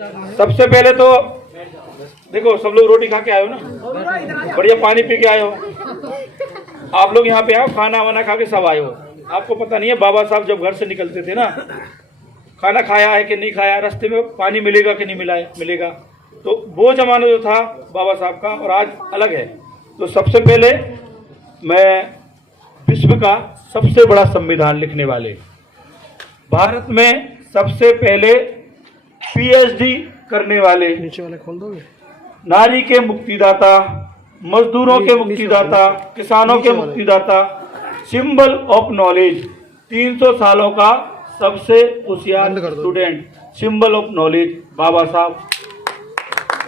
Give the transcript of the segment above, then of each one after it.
सबसे पहले तो देखो, सब लोग रोटी खा के आए हो ना, बढ़िया पानी पी के आए हो। आप लोग यहाँ पे आओ, खाना वाना खा के सब आए हो। आपको पता नहीं है बाबा साहब जब घर से निकलते थे ना, खाना खाया है कि नहीं खाया, रास्ते में पानी मिलेगा कि नहीं मिलेगा। तो वो जमाना जो था बाबा साहब का और आज अलग है। तो सबसे पहले मैं विश्व का सबसे बड़ा संविधान लिखने वाले, भारत में सबसे पहले पीएचडी करने वाले, नीचे वाले खोल दोगे, नारी के मुक्तिदाता, मजदूरों के मुक्तिदाता, किसानों के मुक्तिदाता, सिंबल ऑफ नॉलेज, 300 सालों का सबसे होशियार स्टूडेंट, सिंबल ऑफ नॉलेज बाबा साहब।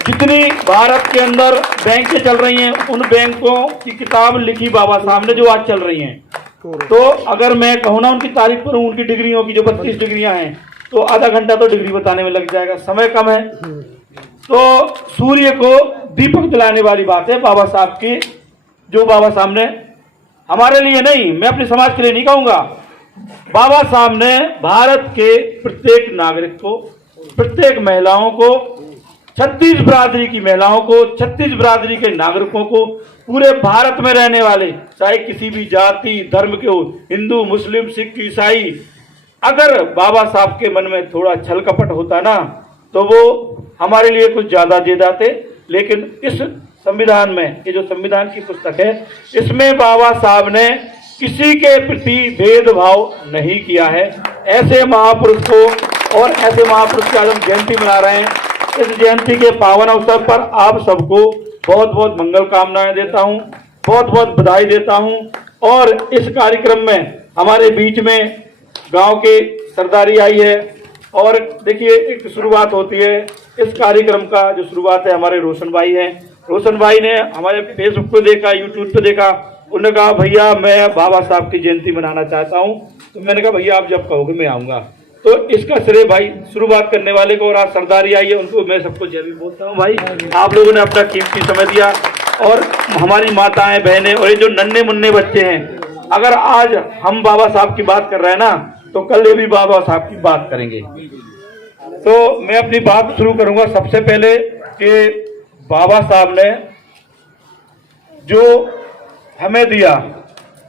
जितनी भारत के अंदर बैंकें चल रही हैं, उन बैंकों की किताब लिखी बाबा साहब ने, जो आज चल रही हैं। तो अगर मैं कहूँ ना उनकी तारीफ करूँ, उनकी डिग्रियों की जो 32 डिग्रियां हैं, तो आधा घंटा तो डिग्री बताने में लग जाएगा, समय कम है। तो सूर्य को दीपक दिलाने वाली बात है बाबा साहब की, जो बाबा साहब ने हमारे लिए नहीं, मैं अपने समाज के लिए नहीं कहूँगा, बाबा साहब ने भारत के प्रत्येक नागरिक को, प्रत्येक महिलाओं को, 36 बिरादरी की महिलाओं को, 36 बिरादरी के नागरिकों को, पूरे भारत में रहने वाले, चाहे किसी भी जाति धर्म के हो, हिंदू मुस्लिम सिख ईसाई, अगर बाबा साहब के मन में थोड़ा छल कपट होता ना, तो वो हमारे लिए कुछ ज्यादा दे जाते। लेकिन इस संविधान में, ये जो संविधान की पुस्तक है, इसमें बाबा साहब ने किसी के प्रति भेदभाव नहीं किया है। ऐसे महापुरुष को, और ऐसे महापुरुष की आज हम जयंती मना रहे हैं, इस जयंती के पावन अवसर पर आप सबको बहुत बहुत मंगल कामनाएं देता हूं, बहुत बहुत बधाई देता हूं। और इस कार्यक्रम में हमारे बीच में गांव के सरदारी आई है, और देखिए एक शुरुआत होती है इस कार्यक्रम का, जो शुरुआत है हमारे रोशन भाई हैं। रोशन भाई ने हमारे फेसबुक पे देखा, यूट्यूब पे देखा, उन्होंने कहा भैया मैं बाबा साहब की जयंती मनाना चाहता हूँ। तो मैंने कहा भैया आप जब कहोगे मैं आऊँगा। तो इसका श्रेय भाई शुरुआत करने वाले को, और आज सरदारी आई है उनको मैं सबको जय भी बोलता हूँ। भाई आप लोगों ने अपना कीमती समय दिया, और हमारी माताएं बहनें और ये जो नन्हे मुन्ने बच्चे हैं, अगर आज हम बाबा साहब की बात कर रहे हैं ना, तो कल ये भी बाबा साहब की बात करेंगे। तो मैं अपनी बात शुरू करूंगा सबसे पहले कि बाबा साहब ने जो हमें दिया,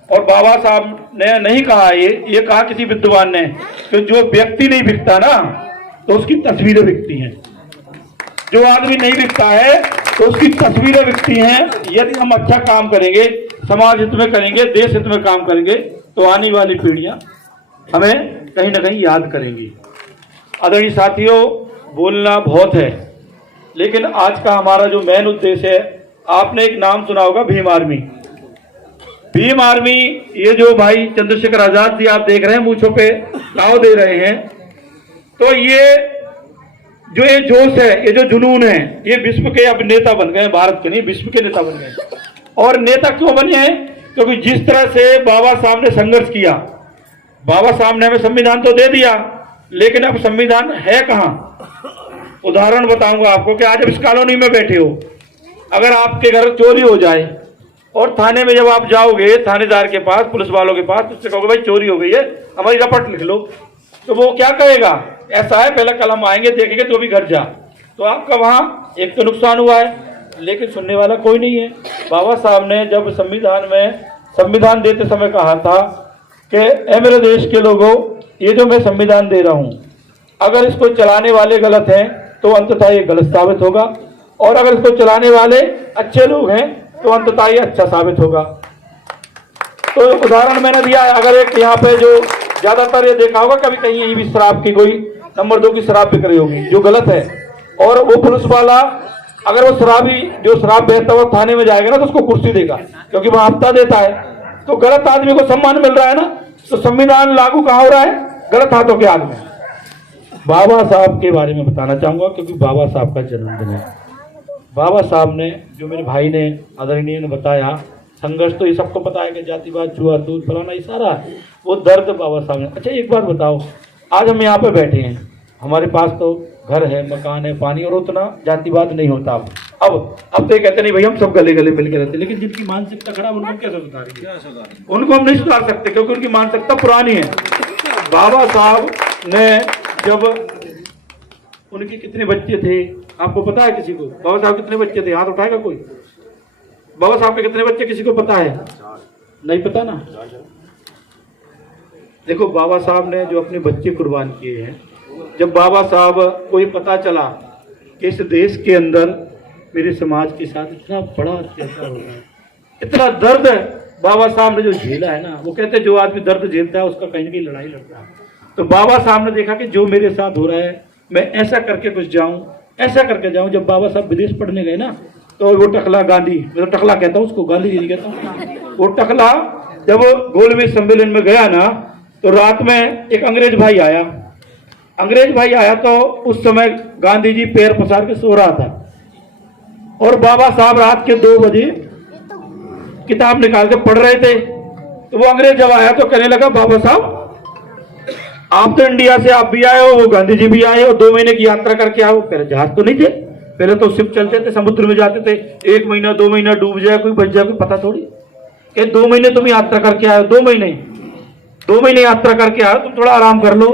और बाबा साहब ने नहीं कहा, ये कहा किसी विद्वान ने कि जो व्यक्ति नहीं बिकता ना, तो उसकी तस्वीरें बिकती हैं। जो आदमी नहीं बिकता है तो उसकी तस्वीरें बिकती हैं। यदि हम अच्छा काम करेंगे, समाज हित में करेंगे, देश हित में काम करेंगे, तो आने वाली पीढ़ियां हमें कहीं ना कहीं याद करेंगी। आदरणीय साथियों, बोलना बहुत है, लेकिन आज का हमारा जो मेन उद्देश्य है, आपने एक नाम सुना होगा, भीम आर्मी। भीम आर्मी, ये जो भाई चंद्रशेखर आजाद जी आप देख रहे हैं मूंछों पे ताव दे रहे हैं, तो ये जो ये जोश है, ये जो जुनून है, ये विश्व के अब नेता बन गए, भारत के नहीं विश्व के नेता बन गए। और नेता क्यों बने हैं? क्योंकि जिस तरह से बाबा साहब ने संघर्ष किया, बाबा साहब ने हमें संविधान तो दे दिया, लेकिन अब संविधान है कहाँ? उदाहरण बताऊंगा आपको कि आज अब इस कॉलोनी में बैठे हो, अगर आपके घर चोरी हो जाए और थाने में जब आप जाओगे, थानेदार के पास, पुलिस वालों के पास, तो उससे कहोगे भाई चोरी हो गई है, हमारी रपट लिख लो, तो वो क्या कहेगा? ऐसा है, पहले कल हम आएंगे, देखेंगे, तो भी घर जा। तो आपका वहाँ एक तो नुकसान हुआ है, लेकिन सुनने वाला कोई नहीं है। बाबा साहब ने जब संविधान देते समय कहा था कि ए मेरे देश के लोगों, ये जो मैं संविधान दे रहा हूँ, अगर इसको चलाने वाले गलत हैं तो अंततः ये गलत साबित होगा, और अगर इसको चलाने वाले अच्छे लोग हैं तो अंततः ये अच्छा साबित होगा। तो उदाहरण मैंने दिया है, अगर एक यहाँ पे जो ज्यादातर ये देखा होगा, कभी कहीं यहीं भी शराब की कोई नंबर 2 की शराब बिक रही होगी, जो गलत है, और वो पुलिस वाला अगर वो शराबी जो शराब बेचता हुआ थाने में जाएगा ना, तो उसको कुर्सी देगा, क्योंकि वो हफ्ता देता है। तो गलत आदमी को सम्मान मिल रहा है ना, तो संविधान लागू कहाँ हो रहा है? गलत हाथों के हाथ में। बाबा साहब के बारे में बताना चाहूंगा, क्योंकि बाबा साहब का जन्मदिन है। बाबा साहब ने, जो मेरे भाई ने, आदरणीय ने बताया, संघर्ष तो ये सबको पता है कि जातिवाद, छुआछूत, फलाना, ये सारा वो दर्द बाबा साहब ने। अच्छा एक बात बताओ, आज हम यहाँ पे बैठे हैं, हमारे पास तो घर है, मकान है, पानी, और उतना जातिवाद नहीं होता। अब तो ये कहते नहीं भाई हम सब गले गले मिलकर रहते, लेकिन जिनकी मानसिकता खराब, उनको कैसे सुधारेंगे? उनको हम नहीं सुधार सकते, क्योंकि उनकी मानसिकता पुरानी है। बाबा साहब ने जब उनके कितने बच्चे थे आपको पता है? किसी को? बाबा साहब कितने बच्चे थे? हाथ उठाएगा कोई? बाबा साहब के कितने बच्चे किसी को पता है? नहीं पता ना। देखो बाबा साहब ने जो अपने बच्चे कुर्बान किए हैं, जब बाबा साहब को ये पता चला कि इस देश के अंदर मेरे समाज के साथ इतना बड़ा अत्याचार हो रहा है, इतना दर्द है, बाबा साहब ने जो झेला है ना, वो कहते हैं जो आदमी दर्द झेलता है उसका कहीं ना कहीं लड़ाई लड़ता है। तो बाबा साहब ने देखा कि जो मेरे साथ हो रहा है मैं ऐसा करके कुछ जाऊं, ऐसा करके जाऊं। जब बाबा साहब विदेश पढ़ने गए ना, तो वो टकला गांधी, मैं तो टकला कहता हूँ उसको, गांधी जी नहीं कहता हूँ, वो टकला जब वो गोलमेज सम्मेलन में गया ना, तो रात में एक अंग्रेज भाई आया तो उस समय गांधी जी पैर पसार के सो रहा था और बाबा साहब रात के 2 बजे किताब निकाल के पढ़ रहे थे। तो वो अंग्रेज जब आया तो कहने लगा, बाबा साहब आप तो इंडिया से आप भी आए हो, वो गांधी जी भी आए हो, 2 महीने की यात्रा करके आओ। पहले जहाज तो नहीं थे, पहले तो शिप चलते थे, समुद्र में जाते थे, 1 महीना 2 महीना डूब जाए कोई, बच जाए कोई, पता थोड़ी। कि 2 महीने तुम यात्रा करके आए हो, 2 महीने यात्रा करके आए, तुम थोड़ा आराम कर लो।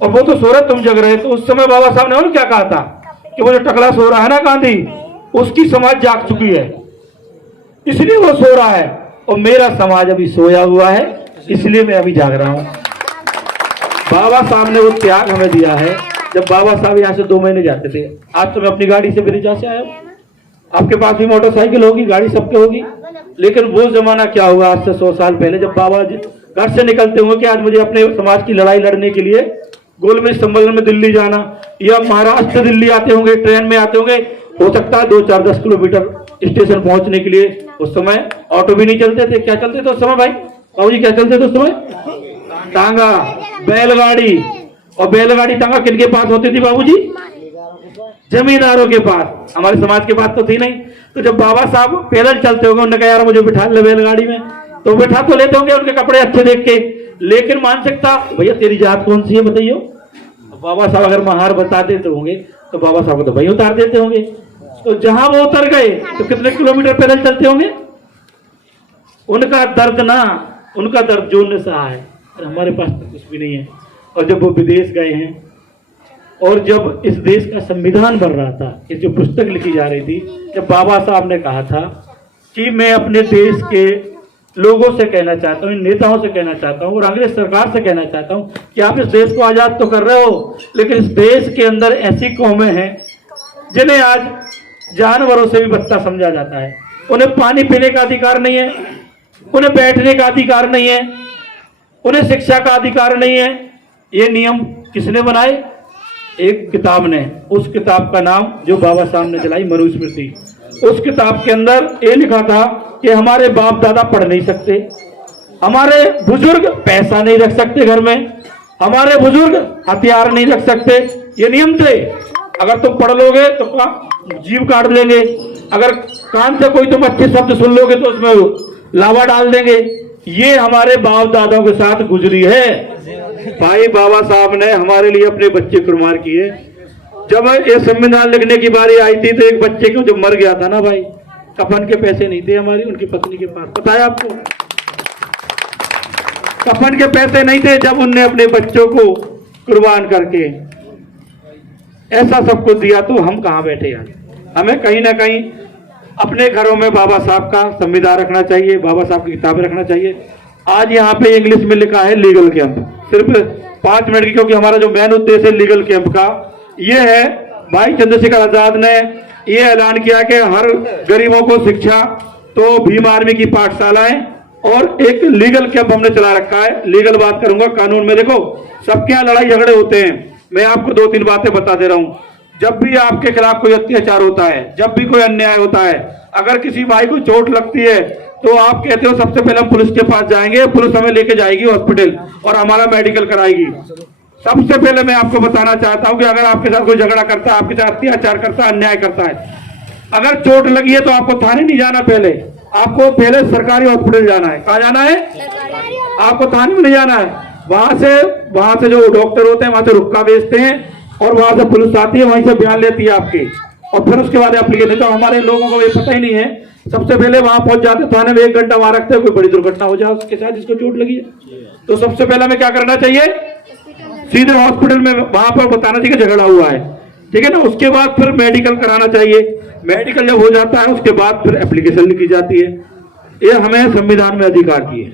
और वो तो सो रहे, तुम जग रहे। तो उस समय बाबा साहब ने और क्या कहा था कि वो जो टकला सो रहा है ना गांधी, उसकी समाज जाग चुकी है, इसलिए वो सो रहा है, और मेरा समाज अभी सोया हुआ है, इसलिए मैं अभी जाग रहा हूं। बाबा साहब ने वो त्याग हमें दिया है। जब बाबा साहब यहाँ से 2 महीने जाते थे, आज तो मैं अपनी गाड़ी से विदेश से आया हूं, आपके पास भी मोटरसाइकिल होगी, गाड़ी सबके होगी, लेकिन वो जमाना क्या हुआ आज से 100 साल पहले, जब बाबा जी घर से निकलते होंगे कि आज मुझे अपने समाज की लड़ाई लड़ने के लिए गोलमेज सम्मेलन में दिल्ली जाना, या महाराष्ट्र दिल्ली आते होंगे, ट्रेन में आते होंगे, हो सकता है 2, 4, 10 किलोमीटर स्टेशन पहुंचने के लिए। उस समय ऑटो भी नहीं चलते थे, क्या चलते थे उस समय भाई? बाबू जी क्या चलते थे उस समय? टांगा, बैलगाड़ी। और बैलगाड़ी टांगा किनके पास होती थी बाबूजी? जमींदारों के पास, हमारे समाज के पास तो थी नहीं। तो जब बाबा साहब पैदल चलते होंगे, उन्होंने कहा यार मुझे बिठा ले बैलगाड़ी में, तो बिठा तो लेते होंगे उनके कपड़े अच्छे देख के, लेकिन मानसिकता, भैया तेरी जात कौन सी है बताइयो। बाबा साहब अगर महार बता देते होंगे तो बाबा साहब को तो भाई उतार देते होंगे। तो जहां वो उतर गए तो कितने किलोमीटर पैदल चलते होंगे? उनका दर्द जो ने सहा है, हमारे पास तो कुछ भी नहीं है। और जब वो विदेश गए हैं, और जब इस देश का संविधान बन रहा था, इस जो पुस्तक लिखी जा रही थी, जब बाबा साहब ने कहा था कि मैं अपने देश के लोगों से कहना चाहता हूँ, इन नेताओं से कहना चाहता हूँ और अंग्रेज सरकार से कहना चाहता हूँ कि आप इस देश को आजाद तो कर रहे हो, लेकिन इस देश के अंदर ऐसी कौमें हैं जिन्हें आज जानवरों से भी बदतर समझा जाता है। उन्हें पानी पीने का अधिकार नहीं है, उन्हें बैठने का अधिकार नहीं है, उन्हें शिक्षा का अधिकार नहीं है। ये नियम किसने बनाए? एक किताब ने। उस किताब का नाम जो बाबा साहब ने चलाई, मनुस्मृति। उस किताब के अंदर ये लिखा था कि हमारे बाप दादा पढ़ नहीं सकते, हमारे बुजुर्ग पैसा नहीं रख सकते घर में, हमारे बुजुर्ग हथियार नहीं रख सकते। ये नियम थे। अगर तुम पढ़ लोगे तो जीव काट लेंगे, अगर कान से कोई तुम अच्छे शब्द सुन लोगे तो उसमें लावा डाल देंगे। ये हमारे बाप दादाओं के साथ गुजरी है भाई। बाबा साहब ने हमारे लिए अपने बच्चे कुर्बान किए। जब ये संविधान लिखने की बारी आई थी तो एक बच्चे को जो मर गया था ना भाई, कफन के पैसे नहीं थे हमारी उनकी पत्नी के पास, पता है आपको? कफन के पैसे नहीं थे, जब उनने अपने बच्चों को कुर्बान करके ऐसा सब कुछ दिया, तो हम कहाँ बैठे यार? हमें कहीं ना कहीं अपने घरों में बाबा साहब का संविधान रखना चाहिए, बाबा साहब की किताबें रखना चाहिए। आज यहाँ पे इंग्लिश में लिखा है लीगल कैंप, सिर्फ 5 मिनट की, क्योंकि हमारा जो मेन उद्देश्य है लीगल कैंप का ये है। भाई चंद्रशेखर आजाद ने ये ऐलान किया कि हर गरीबों को शिक्षा, तो भीम आर्मी की पाठशालाएं और एक लीगल कैंप हमने चला रखा है। लीगल बात करूंगा, कानून में देखो सबके यहाँ लड़ाई झगड़े होते हैं। मैं आपको 2-3 बातें बता दे रहा हूं। जब भी आपके खिलाफ कोई अत्याचार होता है, जब भी कोई अन्याय होता है, अगर किसी भाई को चोट लगती है तो आप कहते हो सबसे पहले हम पुलिस के पास जाएंगे, पुलिस हमें लेके जाएगी हॉस्पिटल और हमारा मेडिकल कराएगी। सबसे पहले मैं आपको बताना चाहता हूं कि अगर आपके साथ कोई झगड़ा करता है, आपके साथ अत्याचार करता है, अन्याय करता है, अगर चोट लगी है तो आपको थाने नहीं जाना, पहले आपको पहले सरकारी हॉस्पिटल जाना है। कहाँ जाना है? आपको थाने में नहीं जाना है। वहां से जो डॉक्टर होते हैं वहां से रुक्का भेजते हैं और वहां से पुलिस आती है, वहीं से बयान लेती है आपके, और फिर उसके बाद एप्लीकेशन। तो हमारे लोगों को ये पता ही नहीं है, सबसे पहले वहां पहुंच जाते, थाने में 1 घंटा वहां रखते हैं, कोई बड़ी दुर्घटना हो जाए उसके साथ जिसको चोट लगी है, तो सबसे पहले हमें क्या करना चाहिए? सीधे हॉस्पिटल में वहां पर बताना चाहिए कि झगड़ा हुआ है। ठीक है ना। उसके बाद फिर मेडिकल कराना चाहिए, मेडिकल जब हो जाता है उसके बाद फिर एप्लीकेशन लिखी जाती है। ये हमें संविधान में अधिकार दिए,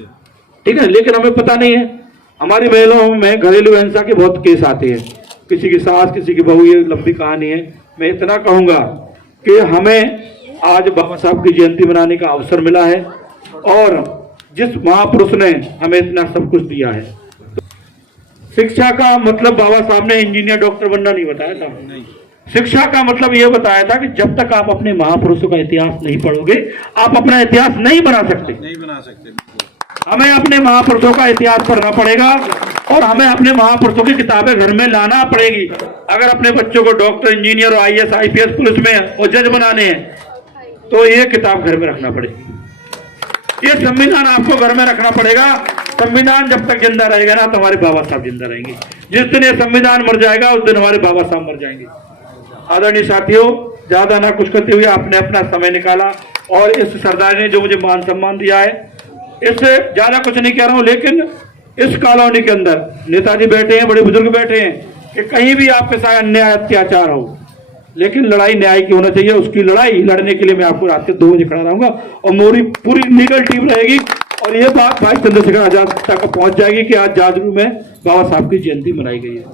ठीक है। लेकिन हमें पता नहीं है, हमारी महिलाओं में घरेलू हिंसा के बहुत केस आते हैं, किसी की सास किसी की बहू, ये लंबी कहानी है। मैं इतना कहूंगा कि हमें आज बाबा साहब की जयंती मनाने का अवसर मिला है और जिस महापुरुष ने हमें इतना सब कुछ दिया है। शिक्षा का मतलब बाबा साहब ने इंजीनियर डॉक्टर बनना नहीं बताया था, शिक्षा का मतलब यह बताया था कि जब तक आप अपने महापुरुषों का इतिहास नहीं पढ़ोगे आप अपना इतिहास नहीं बना सकते। हमें अपने महापुरुषों का इतिहास पढ़ना पड़ेगा और हमें अपने महापुरुषों की किताबें घर में लाना पड़ेगी। अगर अपने बच्चों को डॉक्टर, इंजीनियर और IAS, IPS, पुलिस में और जज बनाने हैं तो ये किताब घर में रखना पड़ेगी। ये संविधान आपको घर में रखना पड़ेगा। संविधान जब तक जिंदा रहेगा ना तो हमारे बाबा साहब जिंदा रहेंगे। जिस दिन ये संविधान मर जाएगा उस दिन हमारे बाबा साहब मर जाएंगे। आदरणीय साथियों, ज्यादा ना कुछ करते हुए आपने अपना समय निकाला और इस सरदार ने जो मुझे मान सम्मान दिया है, इससे ज्यादा कुछ नहीं कह रहा हूं। लेकिन इस कॉलोनी के अंदर नेताजी बैठे हैं, बड़े बुजुर्ग बैठे हैं कि कहीं भी आपके साथ अन्याय अत्याचार हो, लेकिन लड़ाई न्याय की होना चाहिए। उसकी लड़ाई लड़ने के लिए मैं आपको रात के 2 बजे खड़ा रहूंगा और मोरी पूरी लीगल टीम रहेगी और ये बात भाई चंद्रशेखर आजाद तक पहुंच जाएगी कि आज जाजरू में बाबा साहब की जयंती मनाई गई है।